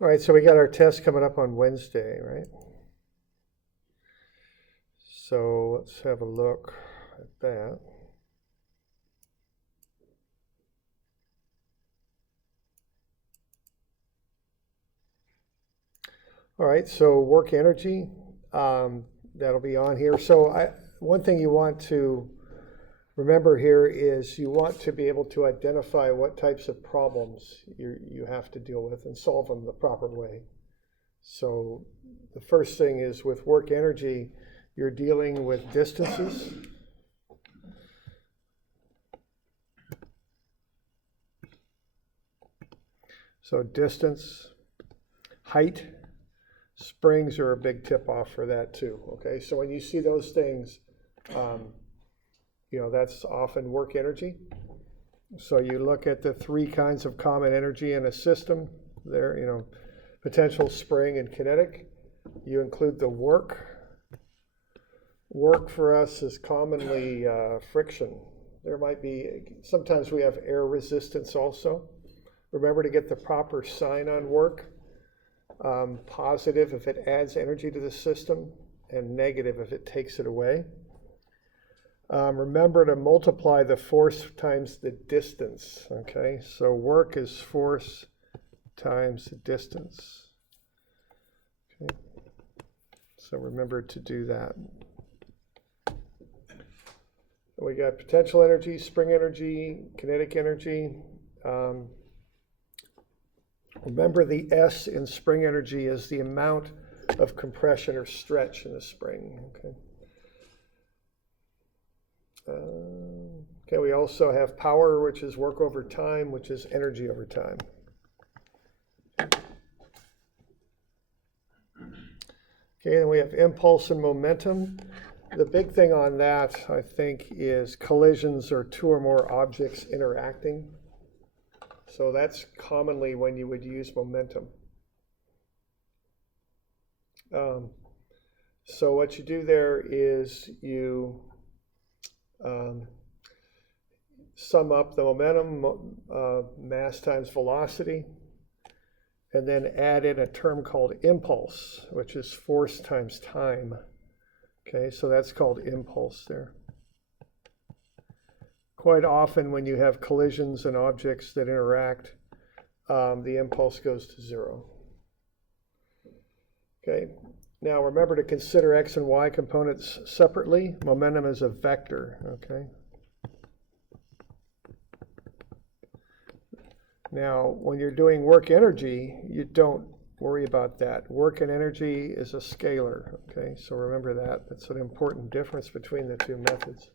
All right, so we got our test coming up on Wednesday, right? So let's have a look at that. All right, so work energy, that'll be on here. So one thing you want to remember here is you want to be able to identify what types of problems you have to deal with and solve them the proper way. So the first thing is with work energy, you're dealing with distances. So distance, height, springs are a big tip-off for that too, okay? So when you see those things, that's often work energy. So you look at the three kinds of common energy in a system there, potential, spring, and kinetic. You include the work. Work for us is commonly friction. There might be, sometimes we have air resistance also. Remember to get the proper sign on work. Positive if it adds energy to the system, and negative if it takes it away. Remember to multiply the force times the distance, okay? So work is force times the distance. Okay. So remember to do that. We got potential energy, spring energy, kinetic energy. Remember the S in spring energy is the amount of compression or stretch in the spring, okay? Okay, we also have power, which is work over time, which is energy over time. Okay, and we have impulse and momentum. The big thing on that, I think, is collisions or two or more objects interacting. So that's commonly when you would use momentum. So what you do there is you sum up the momentum, mass times velocity, and then add in a term called impulse, which is force times time. Okay, so that's called impulse there. Quite often when you have collisions and objects that interact, the impulse goes to zero. Okay, now remember to consider x and y components separately. Momentum is a vector, okay? Now, when you're doing work energy, you don't worry about that. Work and energy is a scalar, okay? So remember that. That's an important difference between the two methods.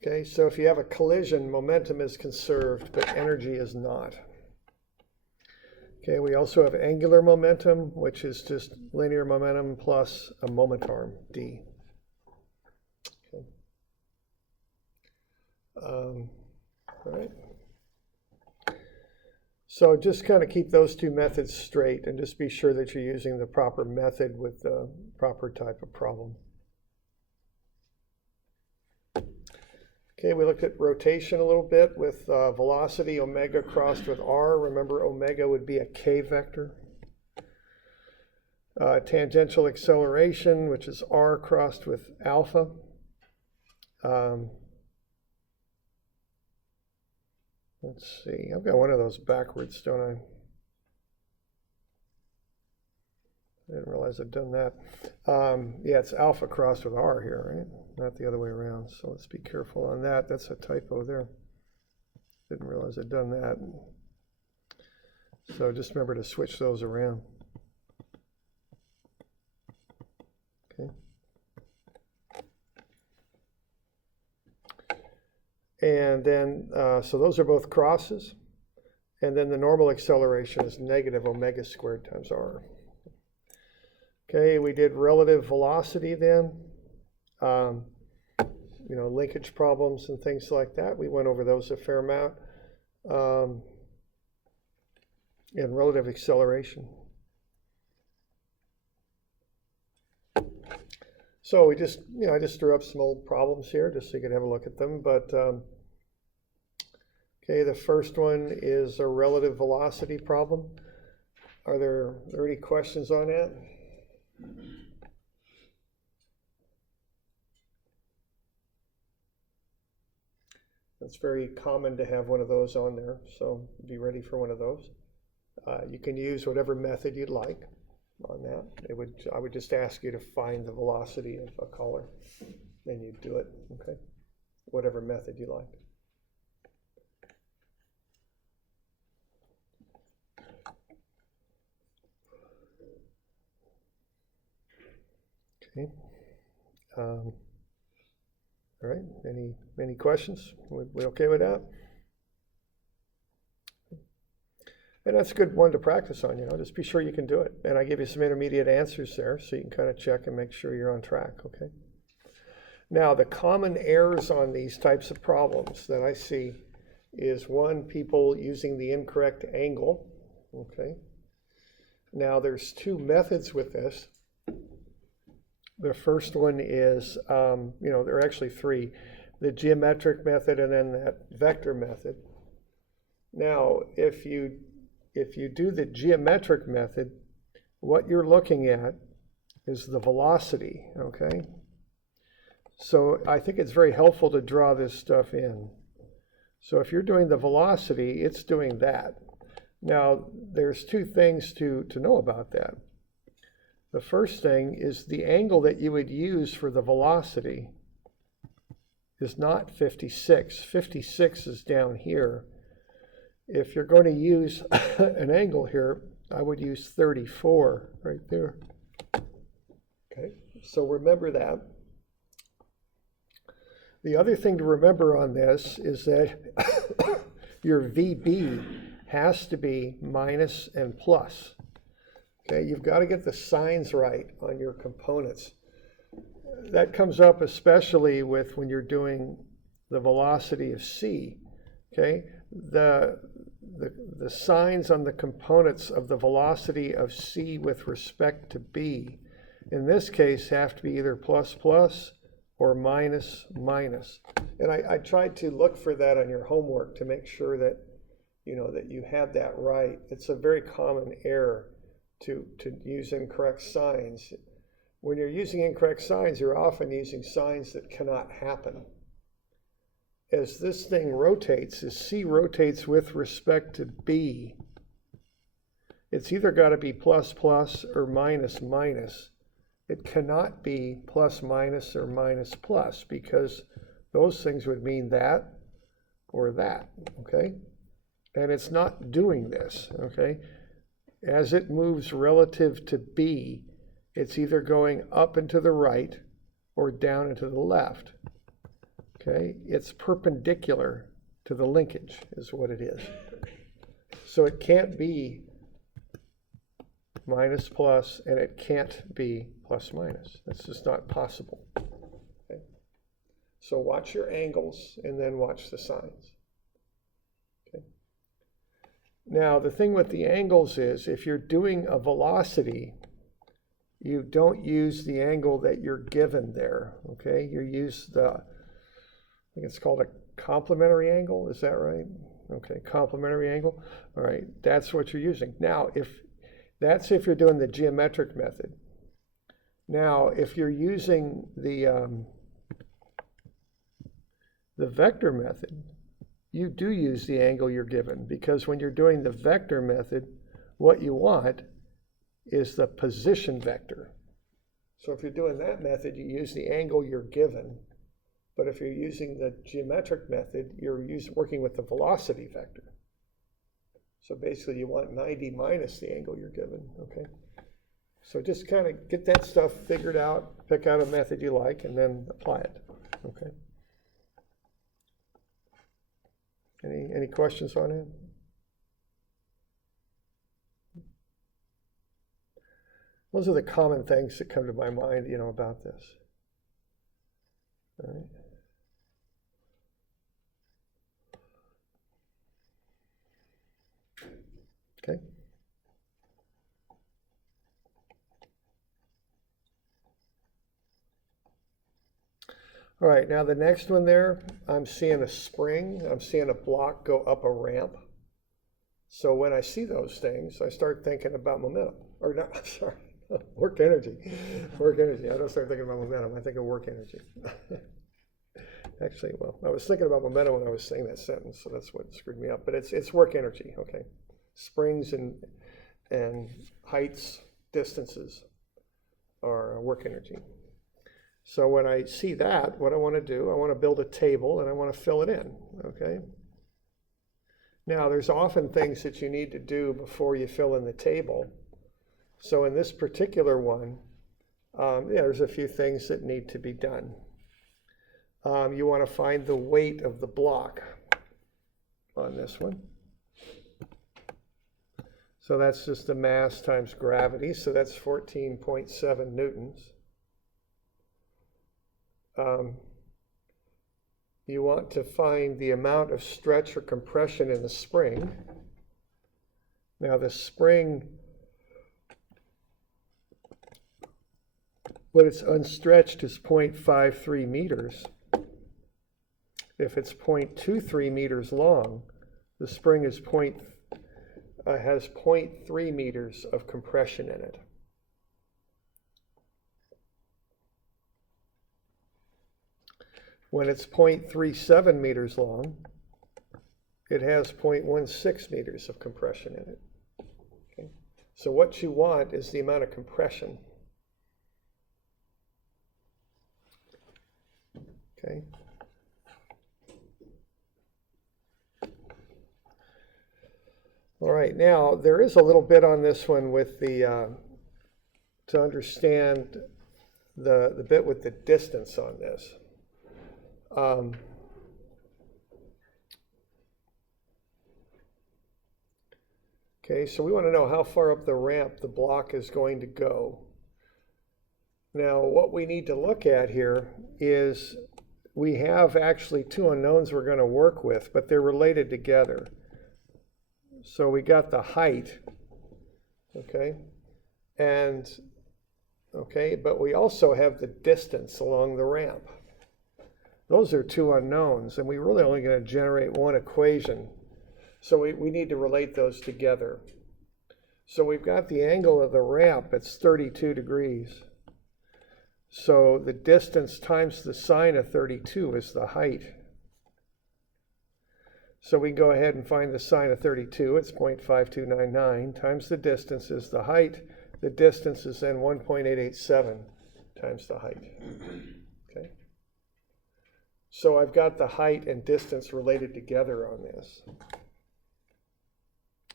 Okay, so if you have a collision, momentum is conserved, but energy is not. Okay, we also have angular momentum, which is just linear momentum plus a moment arm, d. Okay. All right. So just kind of keep those two methods straight and just be sure that you're using the proper method with the proper type of problem. Okay, we looked at rotation a little bit with velocity, omega crossed with r. Remember, omega would be a k vector. Tangential acceleration, which is r crossed with alpha. Let's see, I've got one of those backwards, don't I? I didn't realize I'd done that. Yeah, it's alpha crossed with r here, right? Not the other way around. So let's be careful on that. That's a typo there. Didn't realize I'd done that. So just remember to switch those around. Okay. And then, so those are both crosses. And then the normal acceleration is negative omega squared times r. Okay, we did relative velocity then. Linkage problems and things like that. We went over those a fair amount. And relative acceleration. So we just, I just threw up some old problems here just so you could have a look at them. But, Okay, the first one is a relative velocity problem. Are there any questions on that? It's very common to have one of those on there, so be ready for one of those. You can use whatever method you'd like on that. I would just ask you to find the velocity of a color, and you do it, okay? Whatever method you like. Okay. All right. Any questions? We okay with that? And that's a good one to practice on, just be sure you can do it. And I give you some intermediate answers there so you can kind of check and make sure you're on track, okay? Now, the common errors on these types of problems that I see is one, people using the incorrect angle, okay? Now, there's two methods with this. The first one is, there are actually three, the geometric method and then that vector method. Now, if you do the geometric method, what you're looking at is the velocity, okay? So I think it's very helpful to draw this stuff in. So if you're doing the velocity, it's doing that. Now, there's two things to know about that. The first thing is the angle that you would use for the velocity is not 56. 56 is down here. If you're going to use an angle here, I would use 34 right there. Okay, so remember that. The other thing to remember on this is that your VB has to be minus and plus. Okay, you've got to get the signs right on your components. That comes up especially with when you're doing the velocity of C. Okay, the signs on the components of the velocity of C with respect to B, in this case, have to be either plus plus or minus minus. And I tried to look for that on your homework to make sure that that you had that right. It's a very common error to use incorrect signs. When you're using incorrect signs, you're often using signs that cannot happen. As this thing rotates, as C rotates with respect to B, it's either got to be plus plus or minus minus. It cannot be plus minus or minus plus because those things would mean that or that, okay? And it's not doing this, okay? As it moves relative to B, it's either going up and to the right or down and to the left. Okay, it's perpendicular to the linkage is what it is. So it can't be minus plus and it can't be plus minus. That's just not possible. Okay? So watch your angles and then watch the signs. Okay. Now the thing with the angles is if you're doing a velocity, you don't use the angle that you're given there. Okay, you use the I think it's called a complementary angle, is that right? Okay, complementary angle. All right, that's what you're using. Now, if you're doing the geometric method. Now, if you're using the vector method, you do use the angle you're given because when you're doing the vector method, what you want is the position vector. So if you're doing that method, you use the angle you're given. But if you're using the geometric method, you're working with the velocity vector. So basically you want 90 minus the angle you're given, okay? So just kind of get that stuff figured out, pick out a method you like, and then apply it, okay? Any questions on it? Those are the common things that come to my mind, about this. All right. Okay. All right, now the next one there, I'm seeing a spring, I'm seeing a block go up a ramp. So when I see those things, I start thinking about momentum. Or not, I'm sorry, work energy. Work energy. I don't start thinking about momentum, I think of work energy. Actually, well, I was thinking about momentum when I was saying that sentence, so that's what screwed me up. But it's work energy, okay? Springs and heights, distances are work energy. So when I see that, what I want to do, I want to build a table and I want to fill it in, okay? Now, there's often things that you need to do before you fill in the table. So in this particular one, there's a few things that need to be done. You want to find the weight of the block on this one. So that's just the mass times gravity, so that's 14.7 newtons. You want to find the amount of stretch or compression in the spring. Now the spring, when it's unstretched, is 0.53 meters. If it's 0.23 meters long, the spring is has 0.3 meters of compression in it. When it's 0.37 meters long, it has 0.16 meters of compression in it. Okay? So what you want is the amount of compression. Okay. All right, now there is a little bit on this one with the, to understand the bit with the distance on this. Okay, so we want to know how far up the ramp the block is going to go. Now, what we need to look at here is we have actually two unknowns we're going to work with, but they're related together. So we got the height, okay, but we also have the distance along the ramp. Those are two unknowns, and we're really only going to generate one equation. So we need to relate those together. So we've got the angle of the ramp, it's 32 degrees. So the distance times the sine of 32 is the height. So we can go ahead and find the sine of 32, it's 0.5299, times the distance is the height. The distance is then 1.887 times the height. Okay. So I've got the height and distance related together on this.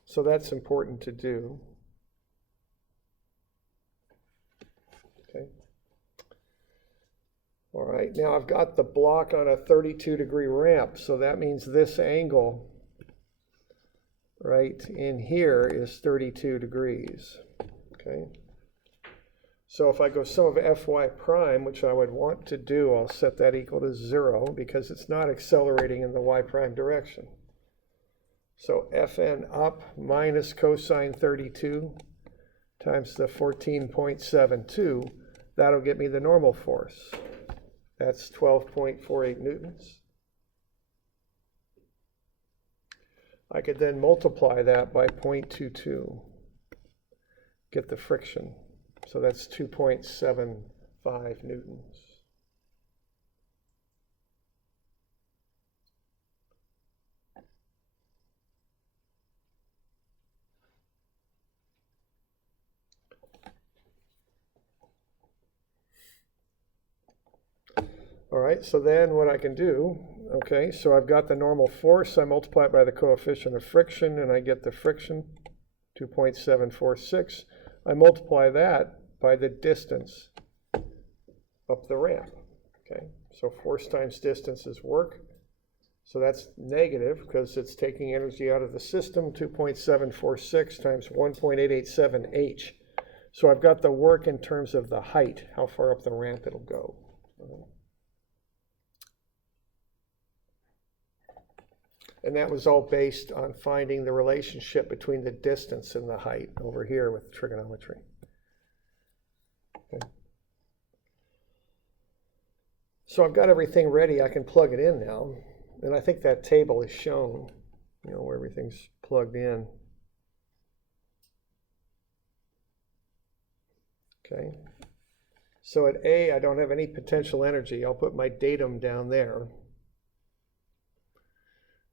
So that's important to do. Okay. All right, now I've got the block on a 32-degree ramp, so that means this angle right in here is 32 degrees. Okay. So if I go sum of Fy prime, which I would want to do, I'll set that equal to 0 because it's not accelerating in the y prime direction. So Fn up minus cosine 32 times the 14.72, that'll get me the normal force. That's 12.48 newtons. I could then multiply that by 0.22, get the friction. So that's 2.75 newtons. All right, so then what I can do, okay, so I've got the normal force, I multiply it by the coefficient of friction, and I get the friction, 2.746. I multiply that by the distance up the ramp, okay? So force times distance is work. So that's negative because it's taking energy out of the system, 2.746 times 1.887 h. So I've got the work in terms of the height, how far up the ramp it'll go. And that was all based on finding the relationship between the distance and the height over here with trigonometry. Okay. So I've got everything ready. I can plug it in now. And I think that table is shown, where everything's plugged in. Okay. So at A, I don't have any potential energy. I'll put my datum down there.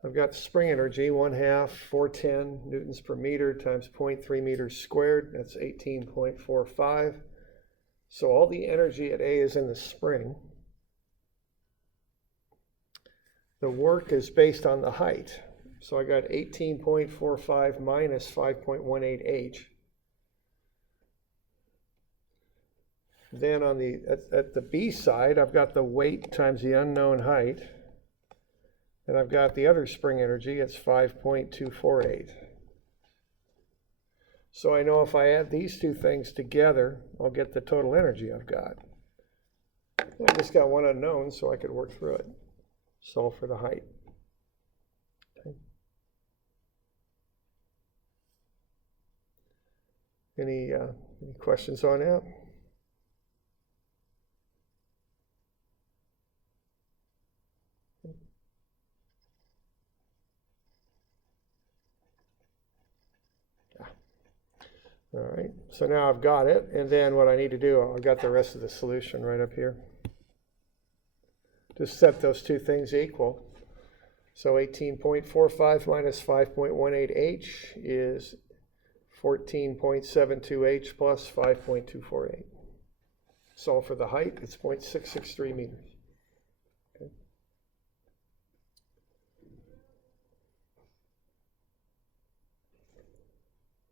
I've got spring energy, 1/2, 410 newtons per meter times 0.3 meters squared. That's 18.45. So all the energy at A is in the spring. The work is based on the height. So I got 18.45 minus 5.18 H. Then on at the B side, I've got the weight times the unknown height. And I've got the other spring energy, it's 5.248. So I know if I add these two things together, I'll get the total energy I've got. I just got one unknown, so I could work through it. Solve for the height. Okay. Any questions on that? All right, so now I've got it, and then what I need to do, I've got the rest of the solution right up here. Just set those two things equal. So 18.45 minus 5.18H is 14.72H plus 5.248. Solve for the height, it's 0.663 meters. Okay.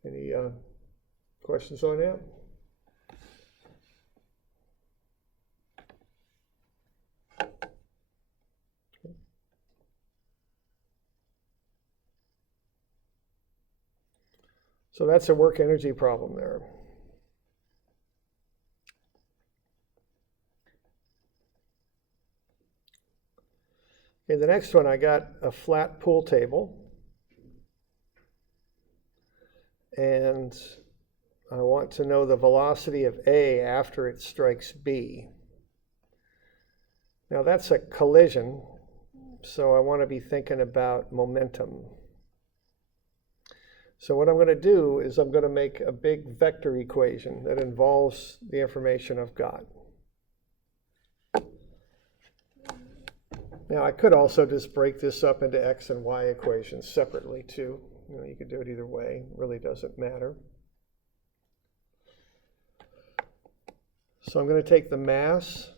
Any questions on that? So that's a work energy problem there. Okay, the next one, I got a flat pool table. And I want to know the velocity of A after it strikes B. Now that's a collision, so I want to be thinking about momentum. So what I'm going to do is I'm going to make a big vector equation that involves the information I've got. Now I could also just break this up into x and y equations separately too. You could do it either way, it really doesn't matter. So I'm going to take the mass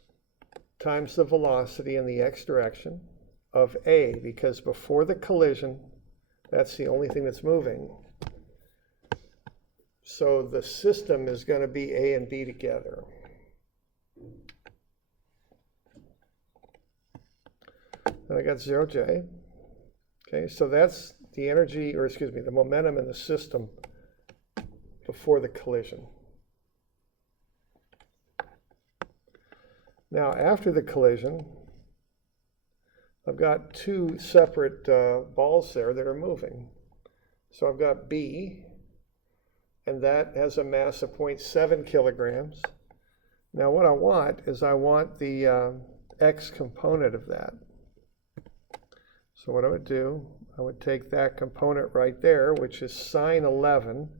times the velocity in the x direction of A, because before the collision, that's the only thing that's moving. So the system is going to be A and B together. And I got 0J. Okay, so that's the energy, or excuse me, the momentum in the system before the collision. Now, after the collision, I've got two separate balls there that are moving. So I've got B, and that has a mass of 0.7 kilograms. Now what I want is I want the x component of that. So what I would do, I would take that component right there, which is sine 11.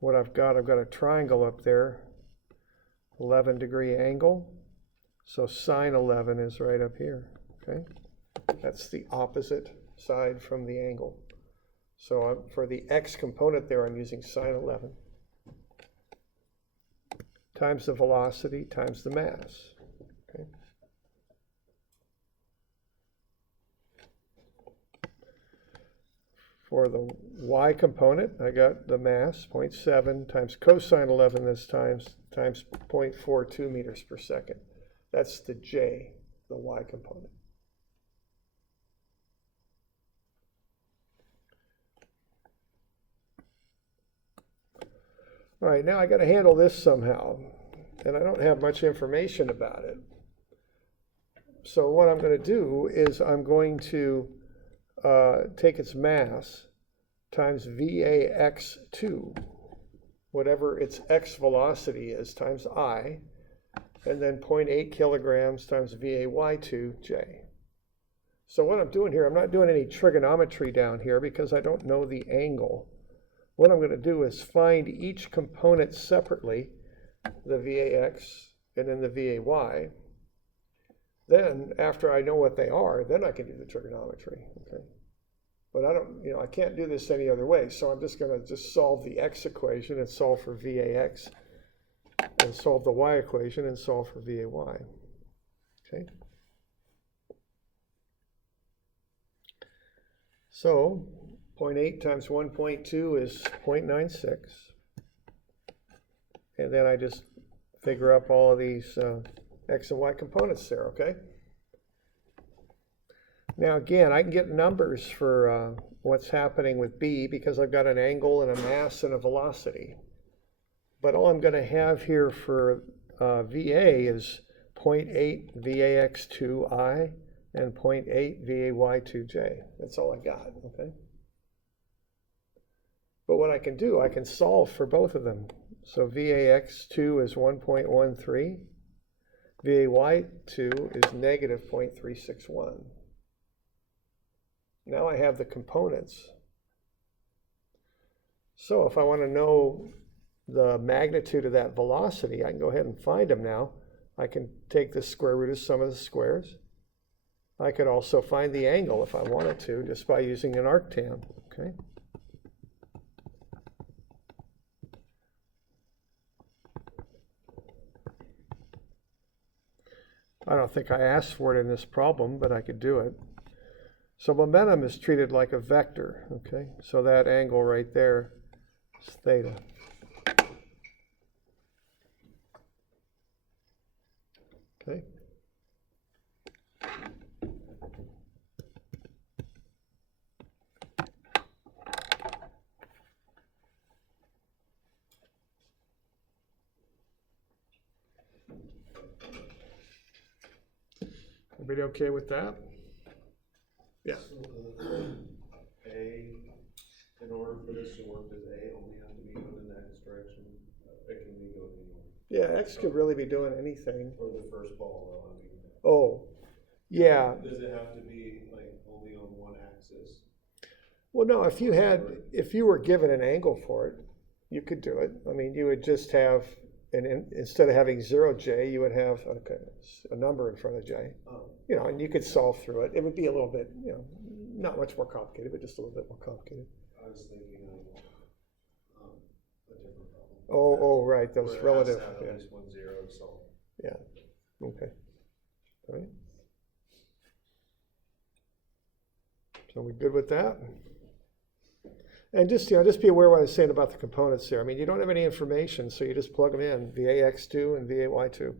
What I've got a triangle up there, 11-degree angle. So sine 11 is right up here, okay? That's the opposite side from the angle. So for the x component there, I'm using sine 11 times the velocity times the mass, okay? For the y component, I got the mass, 0.7 times cosine 11 this times 0.42 meters per second. That's the J, the y component. All right, now I got to handle this somehow, and I don't have much information about it. So what I'm going to do is I'm going to take its mass times VAX2, whatever its x velocity is, times I, and then 0.8 kilograms times VAY2J. So what I'm doing here, I'm not doing any trigonometry down here because I don't know the angle. What I'm going to do is find each component separately, the VAX and then the VAY. Then, after I know what they are, then I can do the trigonometry, okay? But I can't do this any other way, so I'm just going to solve the X equation and solve for VAX, and solve the Y equation and solve for VAY, okay? So 0.8 times 1.2 is 0.96. And then I just figure up all of these X and Y components there, okay? Now again, I can get numbers for what's happening with B because I've got an angle and a mass and a velocity. But all I'm going to have here for VA is 0.8 VAX2I and 0.8 VAY2J. That's all I got, okay? But what I can do, I can solve for both of them. So VAX2 is 1.13, VAY2 is negative 0.361. Now I have the components. So if I want to know the magnitude of that velocity, I can go ahead and find them now. I can take the square root of sum of the squares. I could also find the angle if I wanted to, just by using an arctan, okay? I don't think I asked for it in this problem, but I could do it. So momentum is treated like a vector, okay? So that angle right there is theta. Okay. Everybody okay with that? Yeah. So A, in order for this to work, does A only have to be going in the X direction? It can be going anywhere. Yeah, X could really be doing anything. Or the first ball, though, I mean. Oh, yeah. Does it have to be like only on one axis? Well, no, if you were given an angle for it, you could do it. I mean, you would just have, instead of having 0J, you would have a number in front of J. Oh. You know, and you could solve through it. It would be a little bit, not much more complicated, but just a little bit more complicated. I was thinking of a different problem. Oh, right, those relative. At least 1 0, so. Yeah, okay. All right. So we good with that? And just be aware of what I was saying about the components there. I mean, you don't have any information, so you just plug them in, VAX2 and VAY2.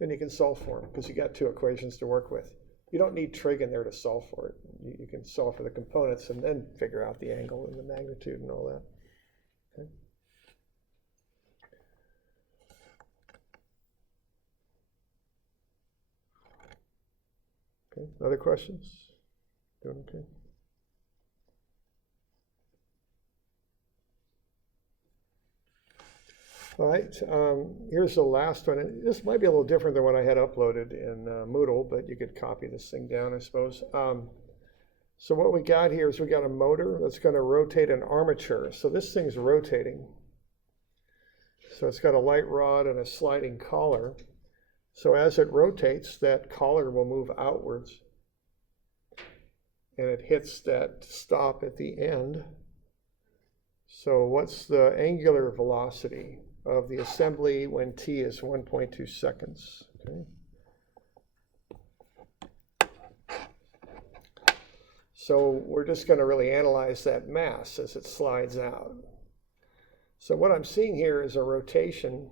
Then you can solve for them because you got two equations to work with. You don't need trig in there to solve for it. You can solve for the components and then figure out the angle and the magnitude and all that. Okay. Okay. Other questions? Doing okay? All right, here's the last one. And this might be a little different than what I had uploaded in Moodle, but you could copy this thing down, I suppose. So what we got here is we got a motor that's going to rotate an armature. So this thing's rotating. So it's got a light rod and a sliding collar. So as it rotates, that collar will move outwards. And it hits that stop at the end. So what's the angular velocity of the assembly when t is 1.2 seconds? Okay. So we're just going to really analyze that mass as it slides out. So what I'm seeing here is a rotation.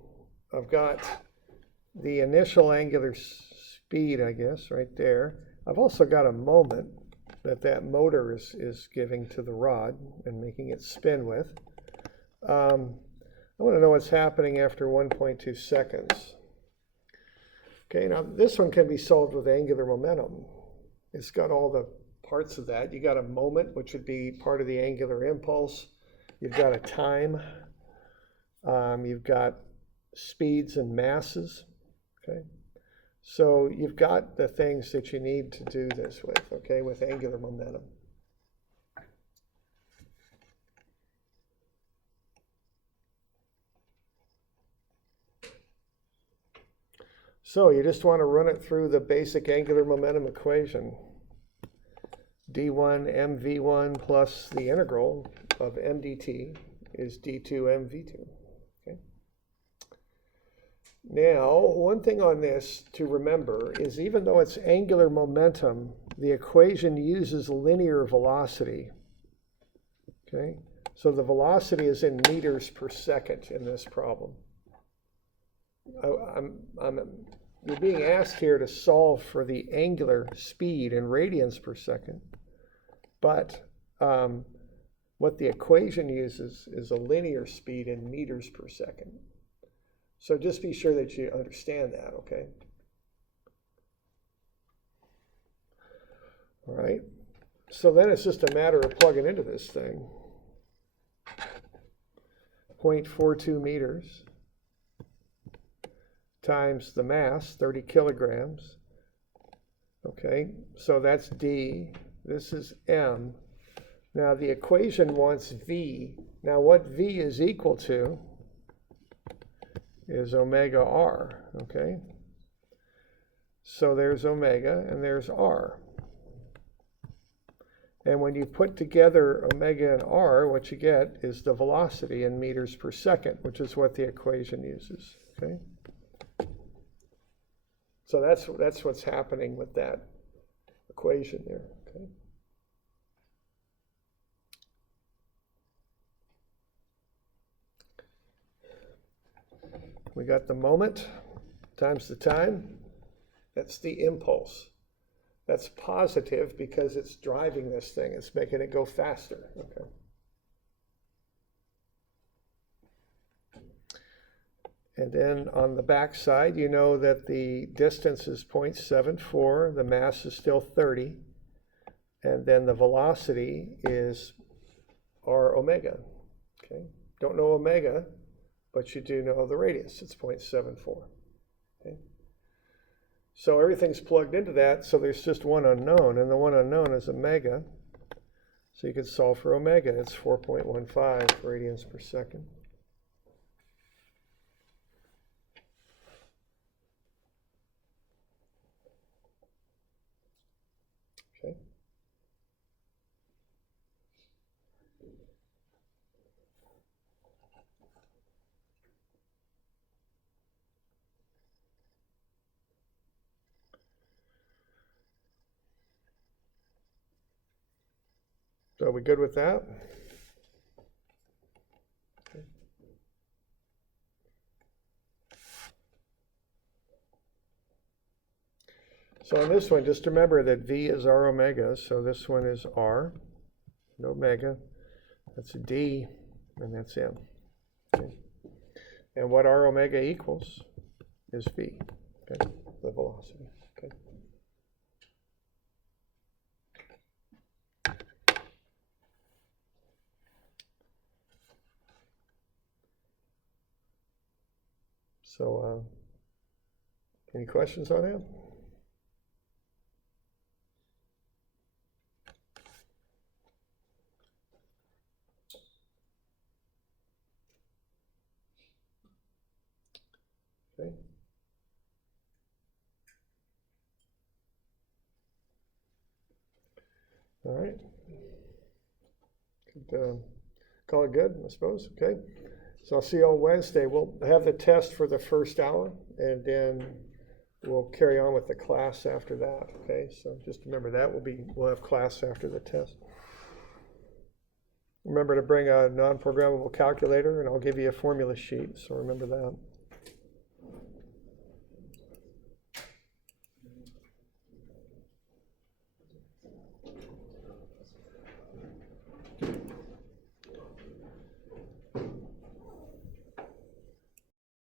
I've got the initial angular speed, I guess, right there. I've also got a moment that motor is giving to the rod and making it spin with. I want to know what's happening after 1.2 seconds. Okay, now this one can be solved with angular momentum. It's got all the parts of that. You got a moment, which would be part of the angular impulse. You've got a time. You've got speeds and masses. okay? So you've got the things that you need to do this with, okay, with angular momentum. So you just want to run it through the basic angular momentum equation. d1 mv1 plus the integral of mdt is d2 mv2. Okay. Now, one thing on this to remember is even though it's angular momentum, the equation uses linear velocity. Okay, so the velocity is in meters per second in this problem. You're being asked here to solve for the angular speed in radians per second, but what the equation uses is a linear speed in meters per second. So just be sure that you understand that, okay? All right, so then it's just a matter of plugging into this thing. 0.42 meters times the mass, 30 kilograms. Okay, so that's D. This is M. Now the equation wants V. Now what V is equal to is omega R, okay? So there's omega and there's R. And when you put together omega and R, what you get is the velocity in meters per second, which is what the equation uses, okay? So that's what's happening with that equation there, okay? We got the moment times the time. That's the impulse. That's positive because it's driving this thing. It's making it go faster, okay? And then on the back side, you know that the distance is 0.74, the mass is still 30, and then the velocity is r omega, okay? Don't know omega, but you do know the radius, it's 0.74, okay? So everything's plugged into that, so there's just one unknown, and the one unknown is omega. So you can solve for omega, it's 4.15 radians per second. Okay. So are we good with that? Okay. So on this one, just remember that V is R omega, so this one is R, and omega, that's a D, and that's M. Okay. And what R omega equals is V, okay, the velocity. Okay. So, any questions on that? Okay. All right. Could call it good, I suppose. Okay. So I'll see you on Wednesday. We'll have the test for the first hour, and then we'll carry on with the class after that. Okay. So just remember that we'll have class after the test. Remember to bring a non-programmable calculator, and I'll give you a formula sheet. So remember that.